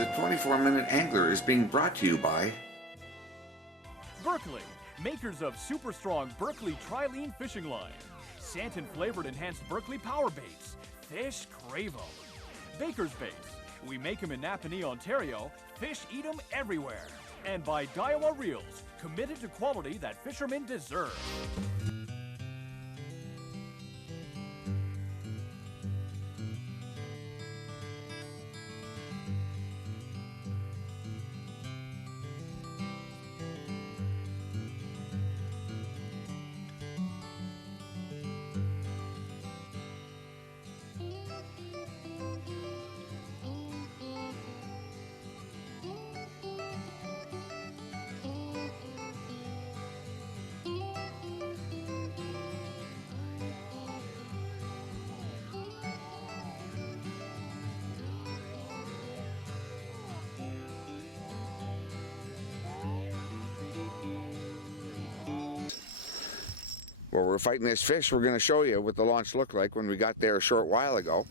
The 24-Minute Angler is being brought to you by Berkley, makers of super strong Berkley Trilene fishing line. Santon flavored enhanced Berkley power baits. Fish crave 'em. Baker's Baits. We make 'em in Napanee, Ontario. Fish eat 'em everywhere. And by Daiwa Reels, committed to quality that fishermen deserve. Well, we're fighting this fish. We're going to show you what the launch looked like when we got there a short while ago.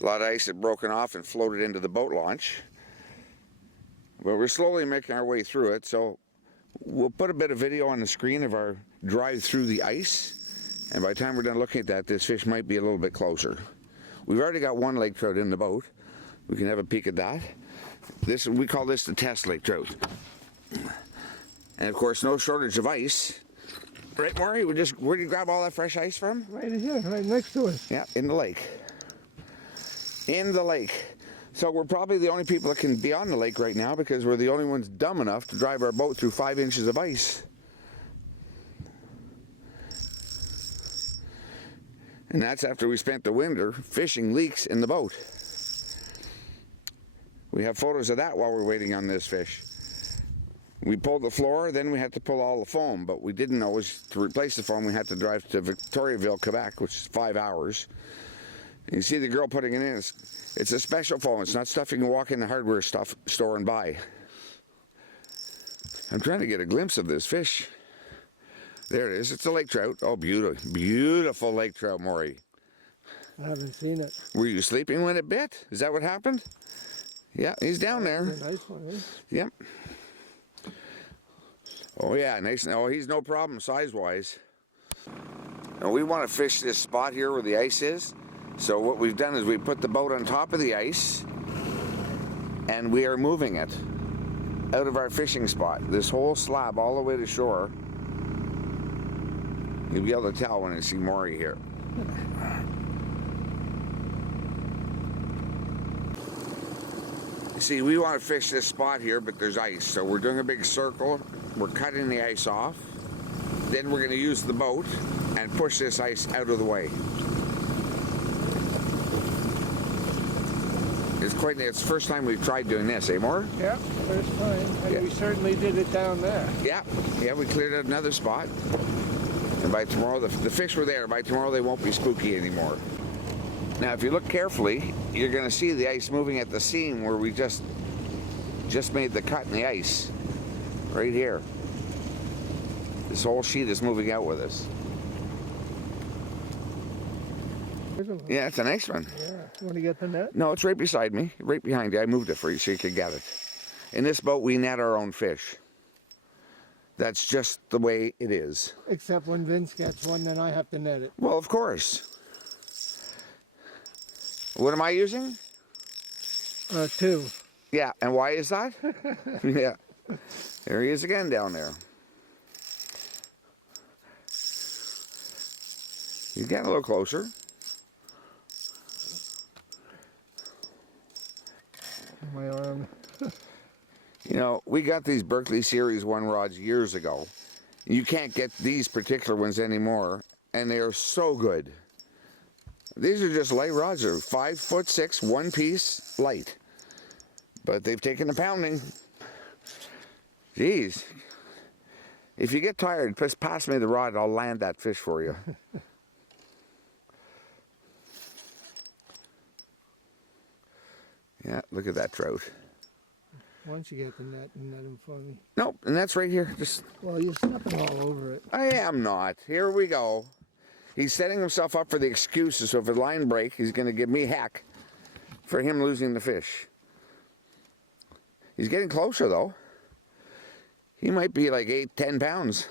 A lot of ice had broken off and floated into the boat launch. But we're slowly making our way through it, so we'll put a bit of video on the screen of our drive through the ice. And by the time we're done looking at that, this fish might be a little bit closer. We've already got one lake trout in the boat. We can have a peek at that. We call this the test lake trout. And of course, no shortage of ice. Right, Maury? Where'd you grab all that fresh ice from? Right here, right next to us. Yeah, in the lake. In the lake. So we're probably the only people that can be on the lake right now because we're the only ones dumb enough to drive our boat through 5 inches of ice. And that's after we spent the winter fishing leaks in the boat. We have photos of that while we're waiting on this fish. We pulled the floor, then we had to pull all the foam, but we didn't know was to replace the foam we had to drive to Victoriaville, Quebec, which is 5 hours. And you see the girl putting it in. It's a special foam. It's not stuff you can walk in the hardware store and buy. I'm trying to get a glimpse of this fish. There it is. It's a lake trout. Oh, beautiful, beautiful lake trout, Maury. I haven't seen it. Were you sleeping when it bit? Is that what happened? Yeah, he's down there. That's a nice one, eh? Yep. Oh yeah, nice. Oh, he's no problem size-wise. And we want to fish this spot here where the ice is. So what we've done is we put the boat on top of the ice and we are moving it out of our fishing spot. This whole slab all the way to shore. You'll be able to tell when you see Maury here. See, we want to fish this spot here, but there's ice. So we're doing a big circle. We're cutting the ice off. Then we're going to use the boat and push this ice out of the way. It's the first time we've tried doing this, eh, Moore? Yeah, first time. And Yeah. we certainly did it down there. Yeah, we cleared out another spot. And by tomorrow, the fish were there. By tomorrow, they won't be spooky anymore. Now, if you look carefully, you're going to see the ice moving at the seam where we just made the cut in the ice. Right here. This whole sheet is moving out with us. Yeah, it's a nice one. Yeah. You want to get the net? No, it's right beside me, right behind you. I moved it for you so you could get it. In this boat, we net our own fish. That's just the way it is. Except when Vince gets one, then I have to net it. Well, of course. What am I using? 2. Yeah, and why is that? Yeah. There he is again down there. He's getting a little closer. My arm. You know, we got these Berkley Series 1 rods years ago. You can't get these particular ones anymore, and they are so good. These are just light rods. They're 5'6", one piece, light. But they've taken a pounding. Jeez. If you get tired, just pass me the rod, I'll land that fish for you. Yeah, look at that trout. Once you get the net, you net him for me. Nope, and that's right here. Just. Well, you're stepping all over it. I am not. Here we go. He's setting himself up for the excuses, so if a line break, he's going to give me heck for him losing the fish. He's getting closer though. He might be like 8, 10 pounds.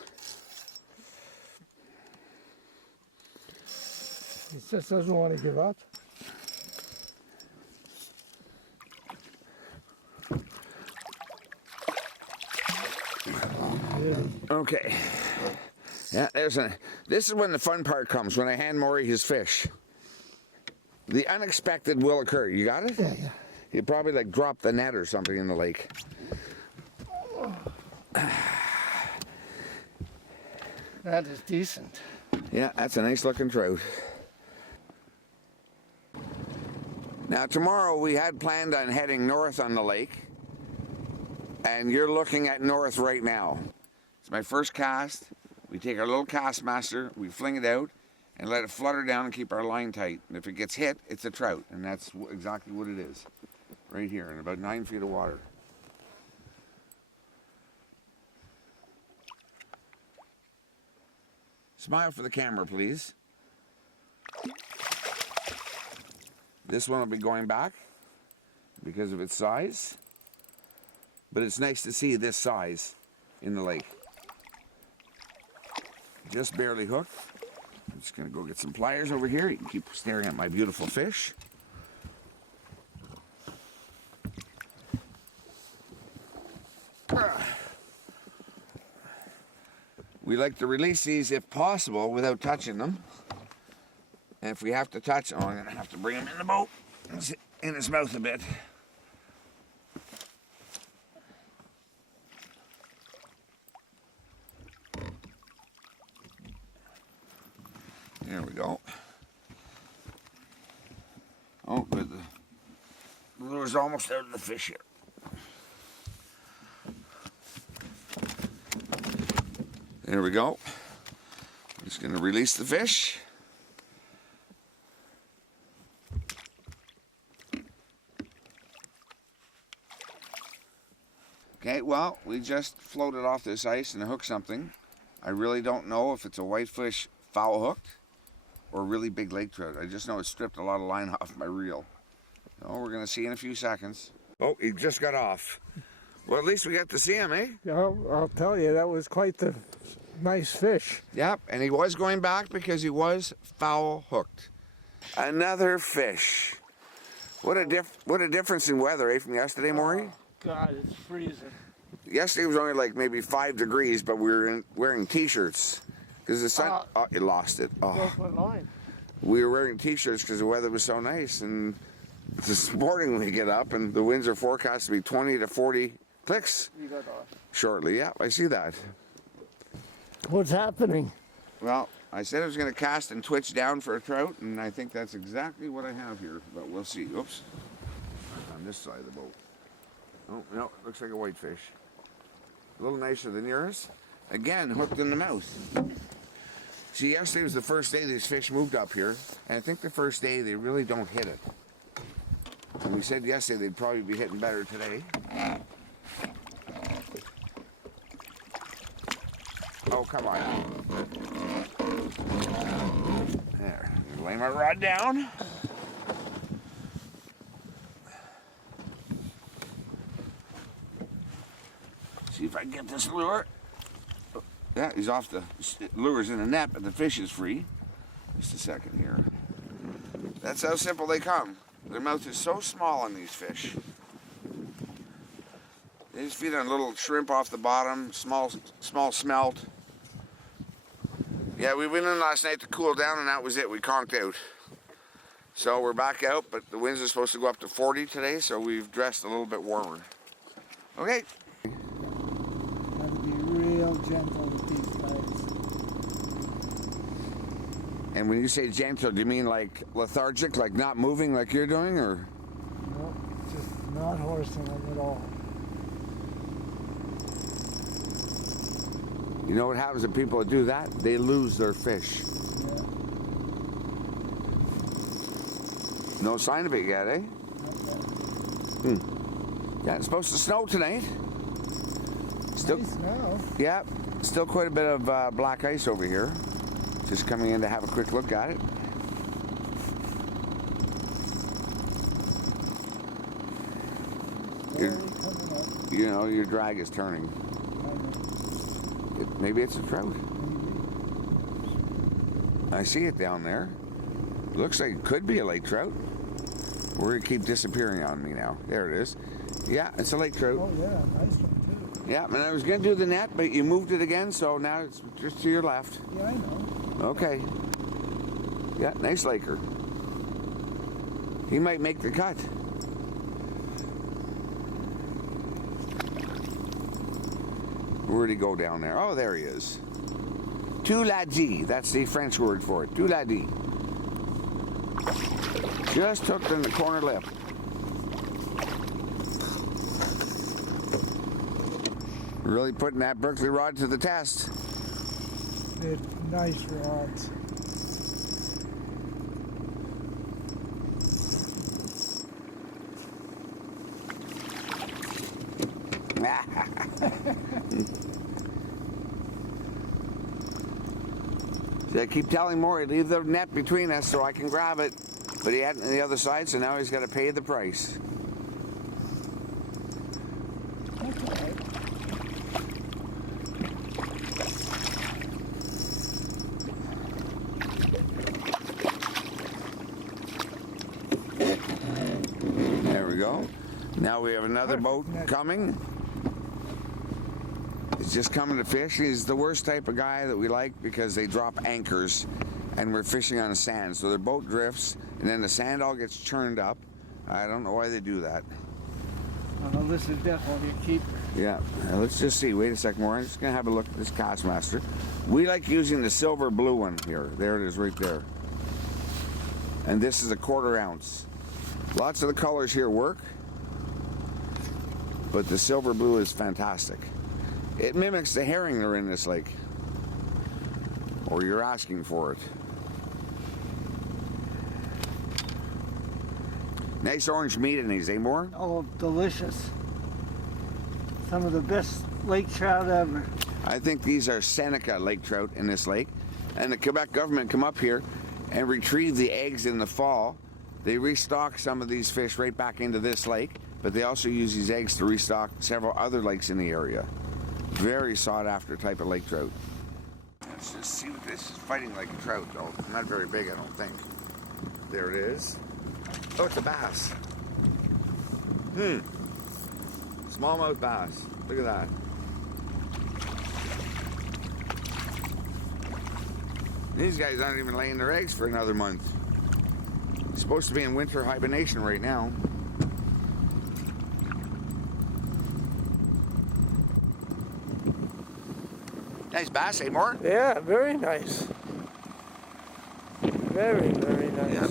He just doesn't want to give up. Okay. Yeah, this is when the fun part comes, when I hand Maury his fish. The unexpected will occur. You got it? Yeah, yeah. He'd probably like drop the net or something in the lake. That is decent. Yeah, that's a nice looking trout. Now tomorrow we had planned on heading north on the lake, and you're looking at north right now. It's my first cast. We take our little cast master, we fling it out, and let it flutter down and keep our line tight. And if it gets hit, it's a trout, and that's exactly what it is. Right here, in about 9 feet of water. Smile for the camera, please. This one will be going back because of its size, but it's nice to see this size in the lake. Just barely hooked. I'm just gonna go get some pliers over here. You can keep staring at my beautiful fish. We like to release these if possible without touching them. And if we have to touch them, I'm gonna have to bring him in the boat and sit in his mouth a bit. There we go. Oh, good. The lure's almost out of the fish here. There we go. Just going to release the fish. Okay, well, we just floated off this ice and hooked something. I really don't know if it's a whitefish foul hooked or a really big lake trout. I just know it stripped a lot of line off my reel. So we're going to see in a few seconds. Oh, he just got off. Well, at least we got to see him, eh? Yeah, I'll tell you, that was quite the nice fish. Yep, and he was going back because he was foul hooked. Another fish. What a difference in weather, eh, from yesterday, Maury? God, it's freezing. Yesterday was only like maybe 5 degrees, but we were wearing t-shirts because the sun. Oh, you lost it. Oh. Broke my line. We were wearing t-shirts because the weather was so nice, and this morning we get up and the winds are forecast to be 20 to 40 clicks. You got off. Shortly. Yeah, I see that. What's happening? Well, I said I was going to cast and twitch down for a trout, and I think that's exactly what I have here, but we'll see. Oops. On this side of the boat. Oh, no, looks like a whitefish. A little nicer than yours. Again, hooked in the mouth. See, yesterday was the first day these fish moved up here, and I think the first day they really don't hit it. And we said yesterday they'd probably be hitting better today. Oh, come on. There. Lay my rod down. See if I can get this lure. Oh, yeah, he's off the lure's in the net, but the fish is free. Just a second here. That's how simple they come. Their mouth is so small on these fish. They just feed on little shrimp off the bottom, small smelt. Yeah, we went in last night to cool down, and that was it. We conked out. So we're back out, but the winds are supposed to go up to 40 today, so we've dressed a little bit warmer. Okay. Gotta be real gentle with these guys. And when you say gentle, do you mean like lethargic, like not moving like you're doing, or? No, just not horsing them at all. You know what happens when people do that? They lose their fish. Yeah. No sign of it yet, eh? Yeah, it's supposed to snow tonight. Still, Nice now. yeah, still quite a bit of black ice over here. Just coming in to have a quick look at it. Slowly coming up. you know, your drag is turning. Maybe it's a trout. I see it down there. Looks like it could be a lake trout. We're gonna keep disappearing on me now. There it is. Yeah, it's a lake trout. Oh yeah, nice one too. Yeah, and I was gonna do the net, but you moved it again, so now it's just to your left. Yeah, I know. Okay. Yeah, nice laker. He might make the cut. Where'd he go down there? Oh, there he is. Touladi. That's the French word for it. Touladi. Just hooked in the corner lip. Really putting that Berkeley rod to the test. They're nice rods. See, I keep telling Maury, leave the net between us so I can grab it. But he had it on the other side, so now he's got to pay the price. That's all right. There we go. Now we have another boat coming. He's just coming to fish. He's the worst type of guy that we like because they drop anchors and we're fishing on the sand. So their boat drifts and then the sand all gets churned up. I don't know why they do that. Well, this is definitely a keeper. Yeah, let's just see. Wait a second more. I'm just going to have a look at this Castmaster. We like using the silver blue one here. There it is right there. And this is a 1/4 ounce. Lots of the colors here work, but the silver blue is fantastic. It mimics the herring that are in this lake. Or you're asking for it. Nice orange meat in these, eh, Moore? Oh, delicious. Some of the best lake trout ever. I think these are Seneca lake trout in this lake. And the Quebec government come up here and retrieve the eggs in the fall. They restock some of these fish right back into this lake, but they also use these eggs to restock several other lakes in the area. Very sought after type of lake trout. Let's just see what this is fighting like a trout though. Not very big, I don't think. There it is. Oh, it's a bass. Smallmouth bass. Look at that. These guys aren't even laying their eggs for another month. It's supposed to be in winter hibernation right now. Nice bass, eh, Moore? Yeah, very nice. Very, very nice. Yep.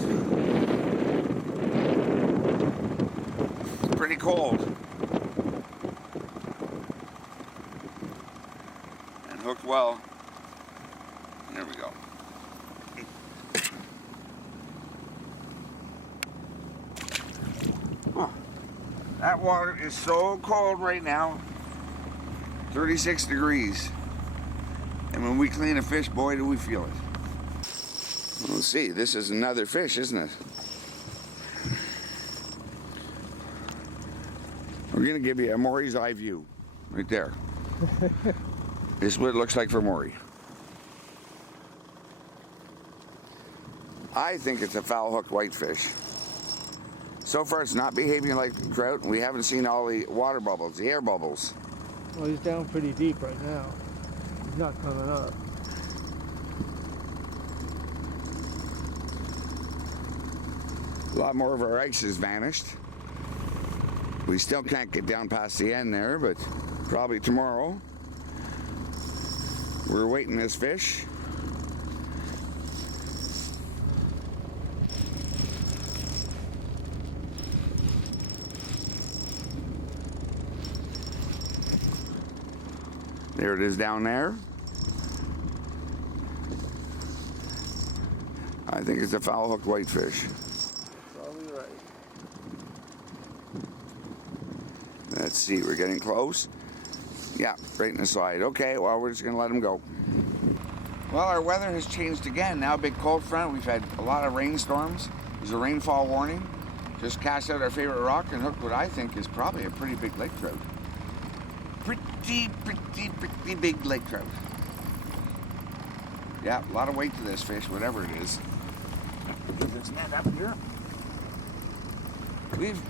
Pretty cold. And hooked well. There we go. Oh, that water is so cold right now. 36 degrees. And when we clean a fish, boy, do we feel it. Let's see, this is another fish, isn't it? We're gonna give you a Maury's eye view, right there. This is what it looks like for Maury. I think it's a foul-hooked whitefish. So far, it's not behaving like trout, and we haven't seen all the water bubbles, the air bubbles. Well, he's down pretty deep right now. He's not coming up. A lot more of our ice has vanished. We still can't get down past the end there, but probably tomorrow. We're waiting this fish. There it is down there. I think it's a foul-hooked whitefish. Probably right. Let's see, we're getting close. Yeah, right in the side. Okay, well, we're just going to let him go. Well, our weather has changed again. Now, big cold front. We've had a lot of rainstorms. There's a rainfall warning. Just cast out our favorite rock and hooked what I think is probably a pretty big lake trout. pretty big lake trout. Yeah, a lot of weight to this fish, whatever it is. Get this net up here. We've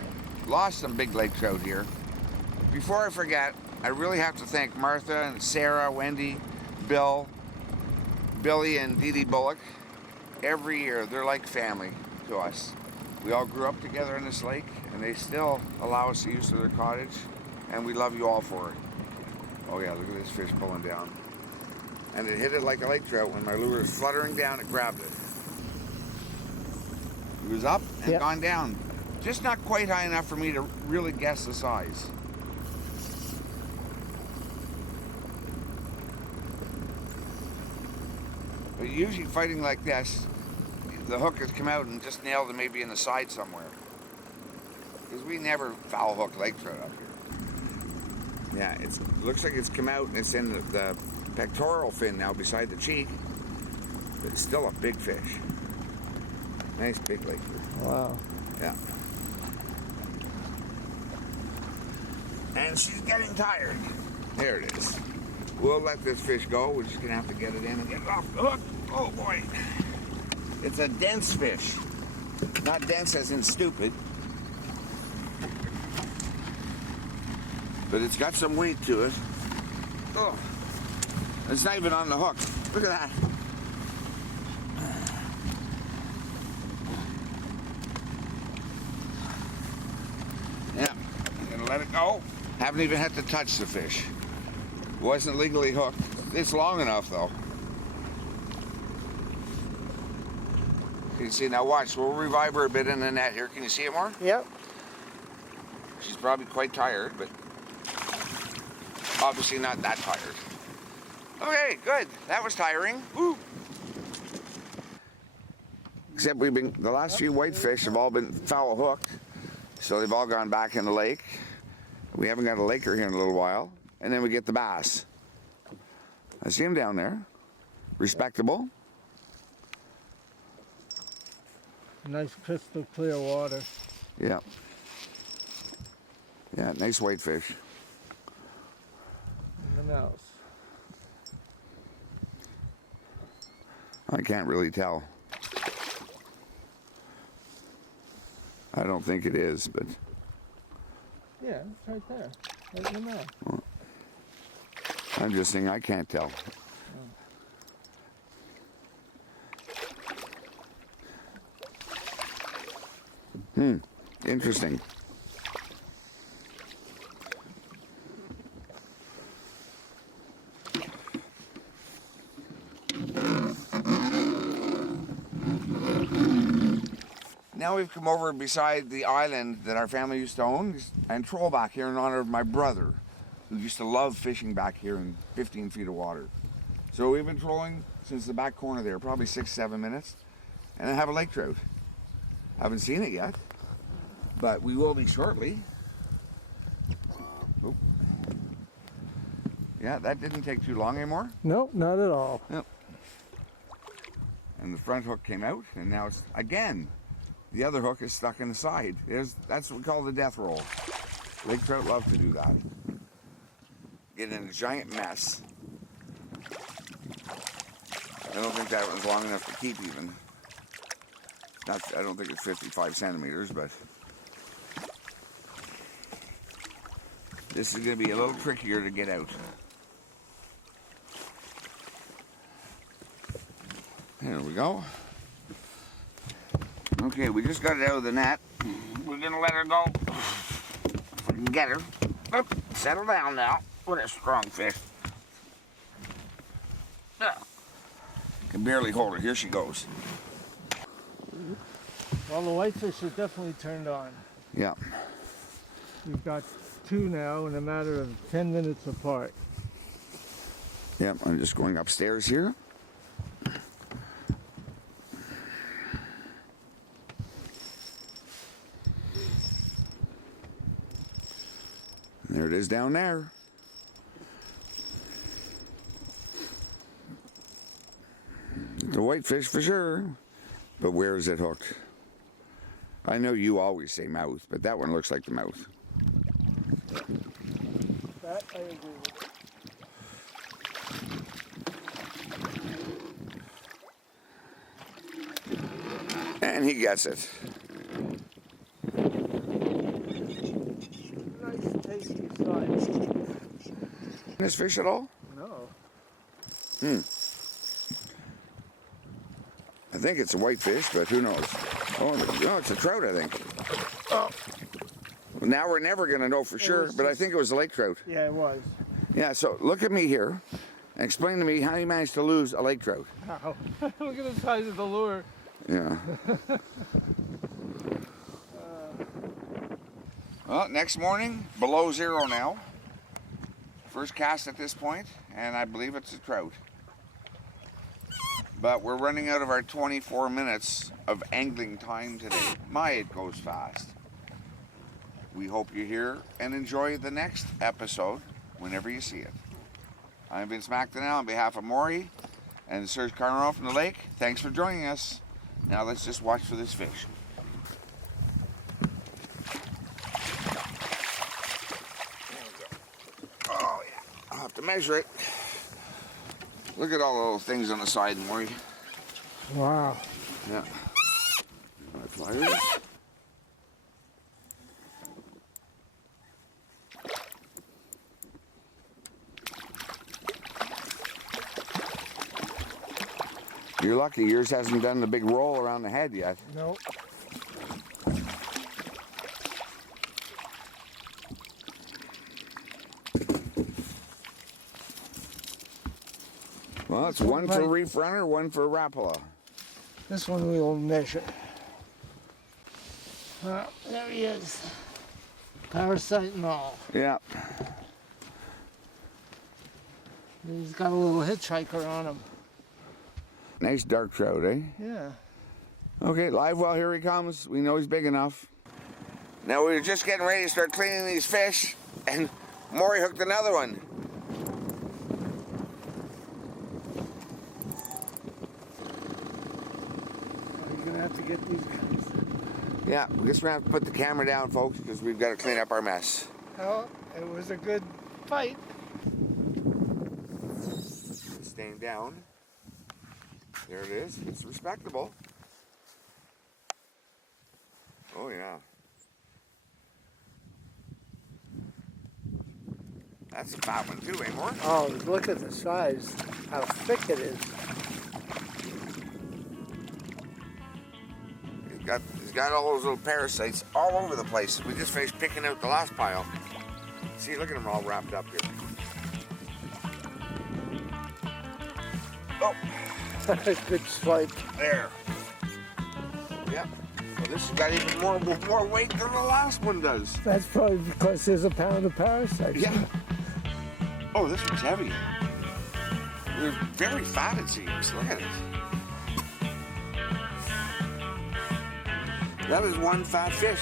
lost some big lake trout here. Before I forget, I really have to thank Martha and Sarah, Wendy, Bill, Billy and Dee Dee Bullock. Every year, they're like family to us. We all grew up together in this lake, and they still allow us to use their cottage, and we love you all for it. Oh yeah, look at this fish pulling down. And it hit it like a lake trout. When my lure was fluttering down, it grabbed it. It was up and gone down. Just not quite high enough for me to really guess the size. But usually fighting like this, the hook has come out and just nailed it maybe in the side somewhere. Because we never foul hook lake trout up here. Yeah, it looks like it's come out and it's in the pectoral fin now beside the cheek. But it's still a big fish. Nice big lake trout. Wow. Yeah. And she's getting tired. There it is. We'll let this fish go. We're just gonna have to get it in and get it off the hook. Oh boy. It's a dense fish. Not dense as in stupid. But it's got some weight to it. Oh. It's not even on the hook. Look at that. Yeah. I'm gonna let it go. Haven't even had to touch the fish. Wasn't legally hooked. It's long enough though. You can see, now watch, we'll revive her a bit in the net here. Can you see it more? Yep. She's probably quite tired, but obviously not that tired. Okay, good. That was tiring. Woo. Except the last few whitefish have all been foul hooked, so they've all gone back in the lake. We haven't got a laker here in a little while. And then we get the bass. I see him down there. Respectable. Nice crystal clear water. Yeah. Yeah, nice whitefish. And the mouse. I can't really tell. I don't think it is, but... Yeah, it's right there. Right in the mouth. I'm just saying I can't tell. Interesting. Now we've come over beside the island that our family used to own and troll back here in honor of my brother, who used to love fishing back here in 15 feet of water. So we've been trolling since the back corner there, probably 6-7 minutes, and I have a lake trout. Haven't seen it yet, but we will be shortly. Oh. Yeah, that didn't take too long anymore. Nope, not at all. Yep. And the front hook came out, and now it's, again, the other hook is stuck in the side. That's what we call the death roll. Lake trout love to do that. Get in a giant mess. I don't think that one's long enough to keep even. I don't think it's 55 centimeters, but this is going to be a little trickier to get out. There we go. Okay, we just got it out of the net. We're going to let her go. If we can get her. Oop, settle down now. What a strong fish. Can barely hold her. Here she goes. Well, the whitefish are definitely turned on. Yeah. We've got two now in a matter of 10 minutes apart. Yep, I'm just going upstairs here. There it is down there. The whitefish for sure. But where is it hooked? I know you always say mouth, but that one looks like the mouth. That I agree with. And he gets it. Nice tasty size. This fish at all? No. I think it's a whitefish, but who knows? Oh, no, it's a trout, I think. Oh. Now we're never going to know for sure, but I think it was a lake trout. Yeah, it was. Yeah, so look at me here and explain to me how you managed to lose a lake trout. Wow. Look at the size of the lure. Yeah. Well, next morning, below zero now. First cast at this point, and I believe it's a trout. But we're running out of our 24 minutes of angling time today. My, it goes fast. We hope you're here and enjoy the next episode whenever you see it. I'm Vince McDonnell on behalf of Maury and Serge Carnero from the lake. Thanks for joining us. Now let's just watch for this fish. Oh yeah, I'll have to measure it. Look at all the little things on the side, Maury. Wow. Yeah. My pliers. You're lucky yours hasn't done the big roll around the head yet. Nope. Well, it's one for Reef Runner, one for Rapala. This one we will measure. There he is. Parasite and all. Yeah. He's got a little hitchhiker on him. Nice dark trout, eh? Yeah. Okay, live well, here he comes. We know he's big enough. Now we were just getting ready to start cleaning these fish, and Maury hooked another one. You're gonna have to get these guys. Yeah, I guess we're gonna have to put the camera down, folks, because we've got to clean up our mess. Well, it was a good fight. Staying down. There it is. It's respectable. Oh yeah. That's a fat one too, eh, Maury? Oh, look at the size. How thick it is. He's got all those little parasites all over the place. We just finished picking out the last pile. See, look at them all wrapped up here. Oh, Good swipe. there. Yep. Well, this has got even more weight than the last one does. That's probably because there's a pound of parasites. Yeah. Oh, this one's heavy. They're very fat, it seems. Look at it. That is one fat fish.